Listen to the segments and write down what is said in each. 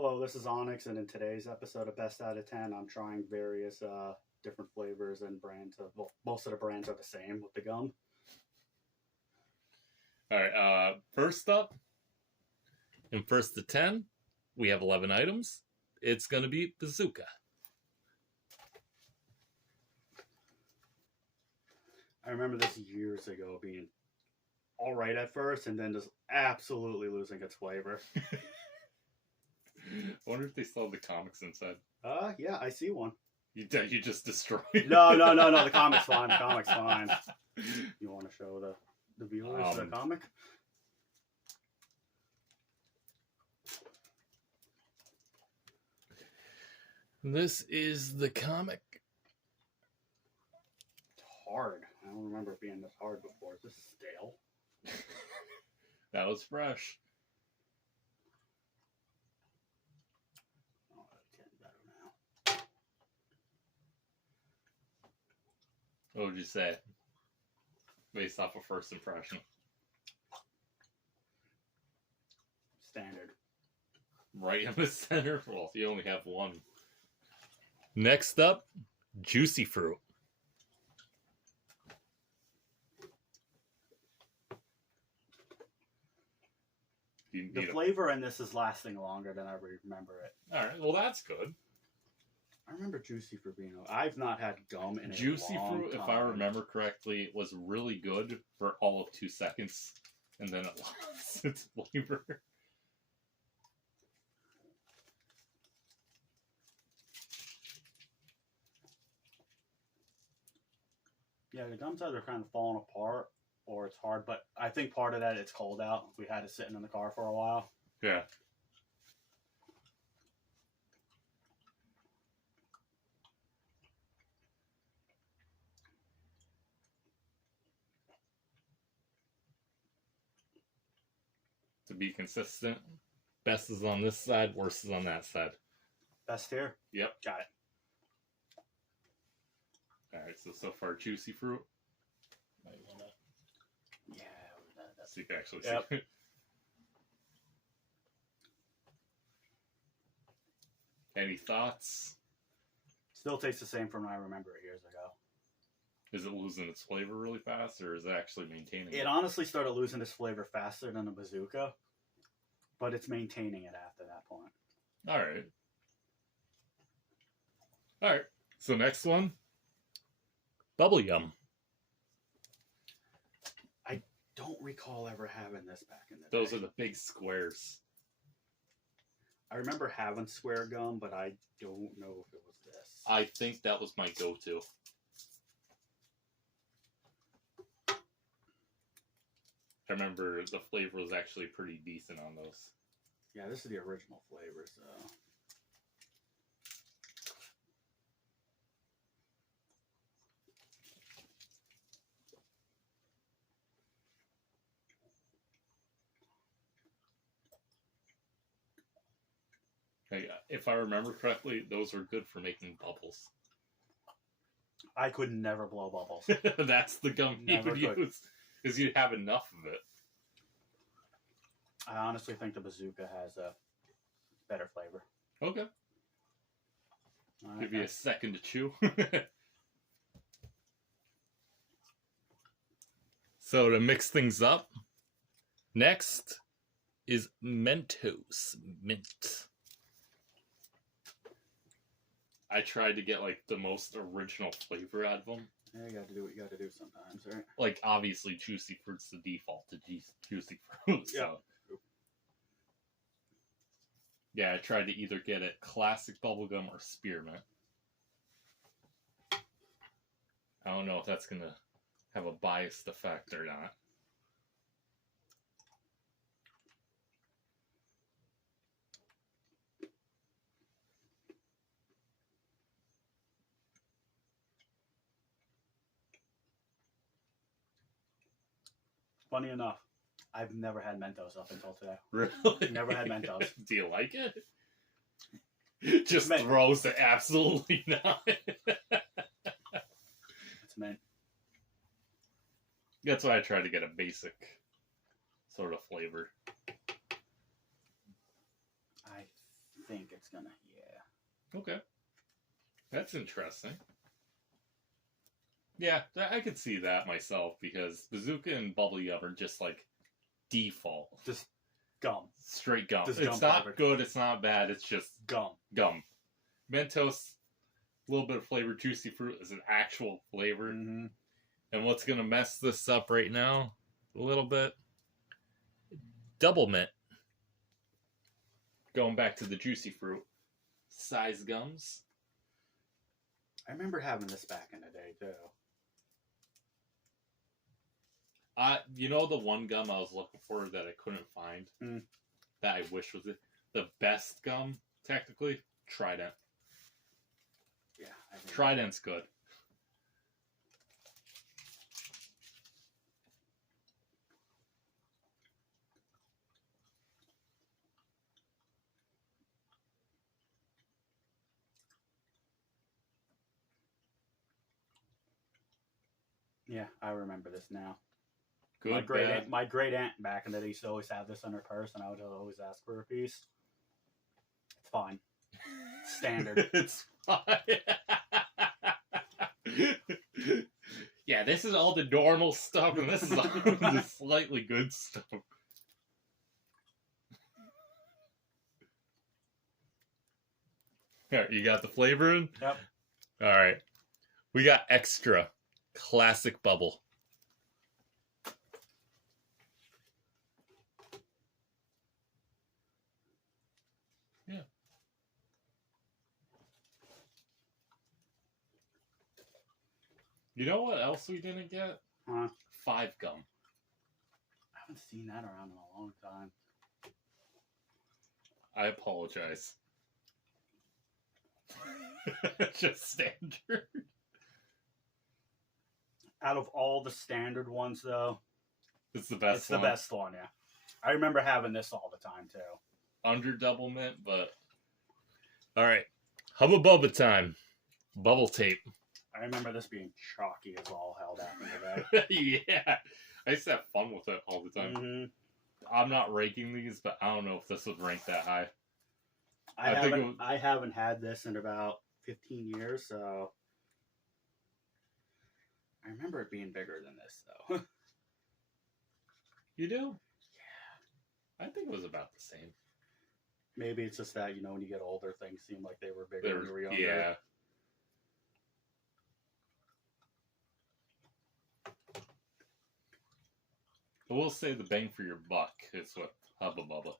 Hello, this is Onyx, and in today's episode of Best Out of 10, I'm trying various different flavors and brands. Well, most of the brands are the same with the gum. All right. First up, in first to 10, we have 11 items. It's going to be Bazooka. I remember this years ago being all right at first, and then just absolutely losing its flavor. I wonder if they still have the comics inside. Yeah, I see one. You just destroyed. No. The comic's fine. The comic's fine. You want to show the viewers the comic? This is the comic. It's hard. I don't remember it being this hard before. Is this stale? That was fresh. Oh, it's getting better now. What would you say? Based off of first impression. Standard. Right in the center. Well, you only have one. Next up, Juicy Fruit. The flavor in this is lasting longer than I remember it. All right, well that's good. I remember Juicy Fruit being. I've not had gum in Juicy a long Fruit, time. if I remember correctly, was really good for all of 2 seconds, and then it lost its flavor. Yeah, the gums either kind of falling apart or it's hard, but I think part of that it's cold out. We had it sitting in the car for a while. Yeah. To be consistent, best is on this side, worst is on that side. Best here? Yep. Got it. Alright, so far Juicy Fruit. Might wanna... Yeah, that's... So you can actually Yep. see. Any thoughts? Still tastes the same from when I remember it years ago. Is it losing its flavor really fast, or is it actually maintaining it? It honestly started losing its flavor faster than the Bazooka, but it's maintaining it after that point. Alright. Alright, so next one. Bubble Yum. I don't recall ever having this back in the Those day. are the big squares. I remember having square gum, but I don't know if it was this. I think that was my go-to. I remember the flavor was actually pretty decent on those. Yeah, this is the original flavor, so... If I remember correctly, those were good for making bubbles. I could never blow bubbles. That's the gum you Never would could. use, because you'd have enough of it. I honestly think the Bazooka has a better flavor. Okay. Give you a second to chew. So to mix things up, next is Mentos Mint. I tried to get like the most original flavor out of them. Yeah, you gotta do what you gotta do sometimes, right? Like obviously Juicy Fruit's the default to Juicy Fruit. So. Yeah, I tried to either get it classic bubblegum or spearmint. I don't know if that's gonna have a biased effect or not. Funny enough, I've never had Mentos up until today. Really? Never had Mentos. Do you like it? Just throws it absolutely not. It's mint. That's why I try to get a basic sort of flavor. I think it's gonna, yeah. Okay. That's interesting. Yeah, I could see that myself because Bazooka and Bubble Yum are just like default. Just gum. Straight gum. Just It's gum not flavored. good, it's not bad, it's just Gum. gum. Mentos, a little bit of flavor. Juicy Fruit is an actual flavor. Mm-hmm. And what's going to mess this up right now a little bit? Double Mint. Going back to the Juicy Fruit. Size gums. I remember having this back in the day, too. You know the one gum I was looking for that I couldn't find? That I wish was the best gum, technically? Trident. Yeah. Trident's good. Yeah, I remember this now. Good, my great aunt back in the day used to always have this in her purse, and I would always ask for a piece. It's fine. Standard. It's fine. Yeah, this is all the normal stuff, and this is all the slightly good stuff. All right, you got the flavor in? Yep. All right. We got Extra Classic Bubble. Yeah. You know what else we didn't get? Huh? 5 gum. I haven't seen that around in a long time. I apologize. Just standard. Out of all the standard ones, though, It's the best it's the one. best one, yeah. I remember having this all the time, too. Under double mint, but... Alright. Hubba Bubba time. Bubble tape. I remember this being chalky as all hell back in the day. Yeah. I used to have fun with it all the time. Mm-hmm. I'm not ranking these, but I don't know if this would rank that high. I think it was- haven't had this in about 15 years, so I remember it being bigger than this, though. You do? Yeah. I think it was about the same. Maybe it's just that, when you get older, things seem like they were bigger when you were younger. Yeah. I will say the bang for your buck is what Hubba Bubba.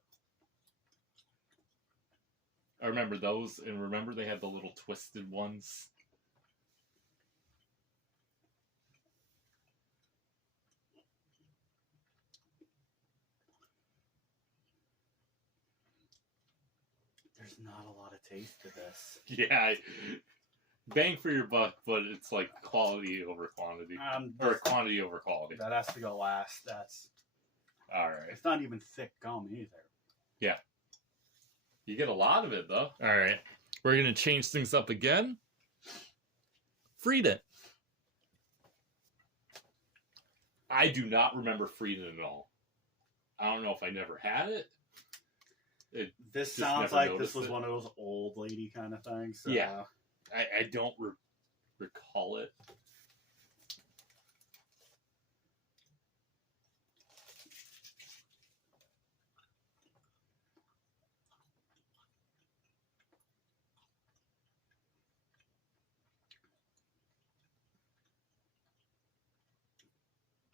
I remember those, and remember they had the little twisted ones? There's not a lot of taste to this. Yeah. Bang for your buck, but it's like quality over quantity. Or quantity over quality. That has to go last. That's Alright. It's not even thick gum either. Yeah. You get a lot of it, though. Alright. We're going to change things up again. Freedom. I do not remember Freedom at all. I don't know if I never had it. This Just sounds never like this noticed was it. one of those old lady kind of things. So. Yeah. I don't recall it.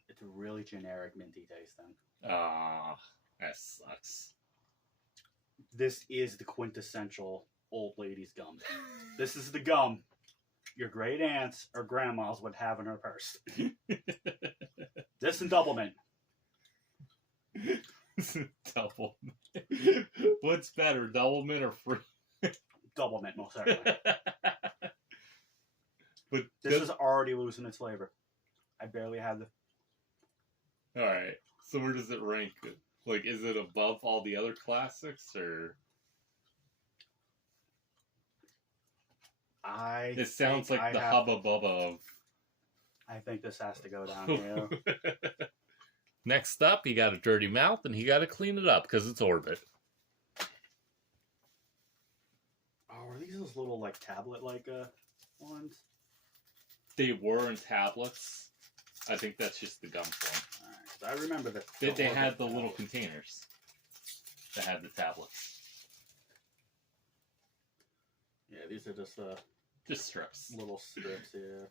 It's a really generic minty taste then. Ah, that sucks. This is the quintessential old lady's gum. This is the gum your great aunts or grandmas would have in her purse. This and double mint. Double mint. What's better, double mint or free? Double mint, most certainly. But This is already losing its flavor. I barely have the... Alright, so where does it rank? Like, is it above all the other classics, or... It sounds like the Hubba Bubba of... I think this has to go down here. Next up, he got a dirty mouth, and he got to clean it up, because it's Orbit. those little like tablet-like ones? They were in tablets. I think that's just the gum form. Alright, 'cause I remember that They had the little containers that had the tablets. Yeah, these are just strips. little strips here.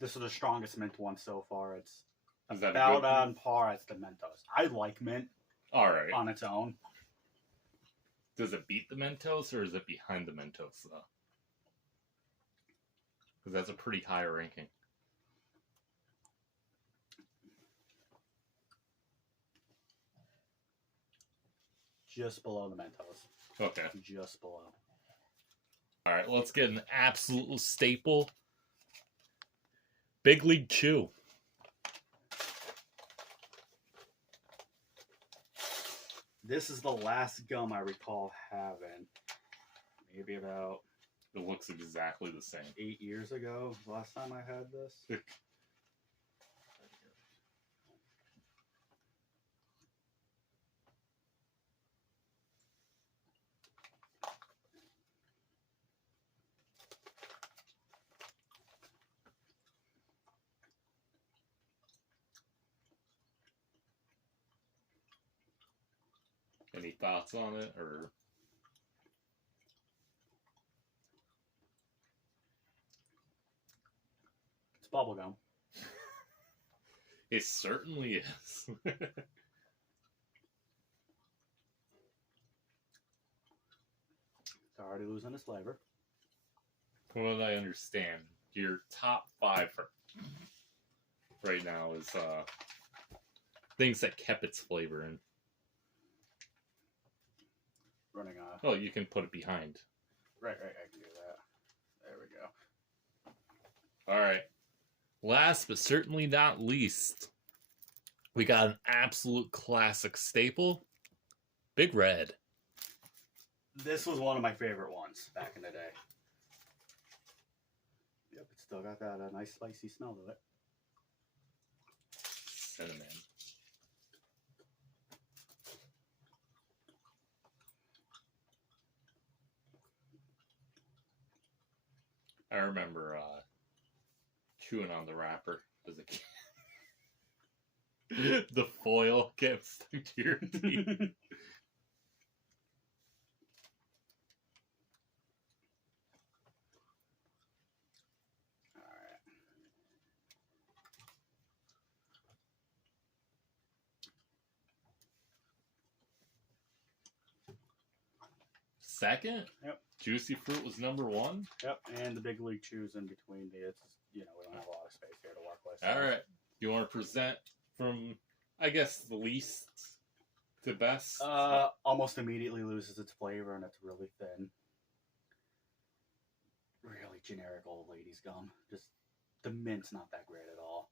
This is the strongest mint one so far. It's Is that about a good? on par as the Mentos. I like mint All right. on its own. Does it beat the Mentos or is it behind the Mentos though? Because that's a pretty high ranking. Just below the Mentos. Okay. Just below. All right. Let's get an absolute staple. Big League Chew. This is the last gum I recall having. Maybe about It looks exactly the same. 8 years ago. Last time I had this. Any thoughts on it or? It's bubble gum. It certainly is. It's already losing its flavor. From what I understand, your top 5 right now is things that kept its flavor in. Running off. Oh, you can put it behind. Right, I can do that. There we go. All right. Last but certainly not least, we got an absolute classic staple, Big Red. This was one of my favorite ones back in the day. Yep, it's still got that nice spicy smell to it. Cinnamon. I remember chewing on the wrapper as a kid. The foil kept stuck to your teeth. Alright. Second? Yep. Juicy Fruit was number 1? Yep, and the Big League Chews in between. It's, we don't have a lot of space here to work with. All right. You want to present from, I guess, the least to best? Almost immediately loses its flavor and it's really thin. Really generic old ladies gum. Just the mint's not that great at all.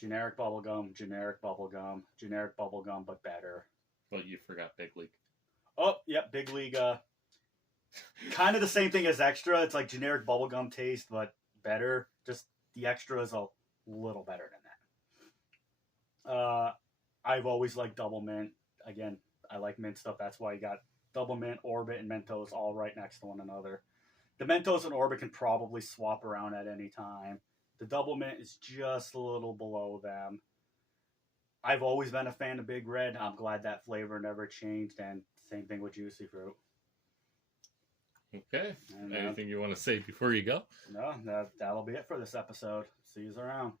Generic bubblegum, but better. Well, you forgot Big League. Oh, yep, Big League. Kind of the same thing as Extra. It's like generic bubblegum taste, but better. Just the Extra is a little better than that. I've always liked Double Mint. Again, I like mint stuff. That's why you got Double Mint, Orbit, and Mentos all right next to one another. The Mentos and Orbit can probably swap around at any time. The Double Mint is just a little below them. I've always been a fan of Big Red. I'm glad that flavor never changed, and same thing with Juicy Fruit. Okay. And, Anything you want to say before you go? No, that'll be it for this episode. See you around.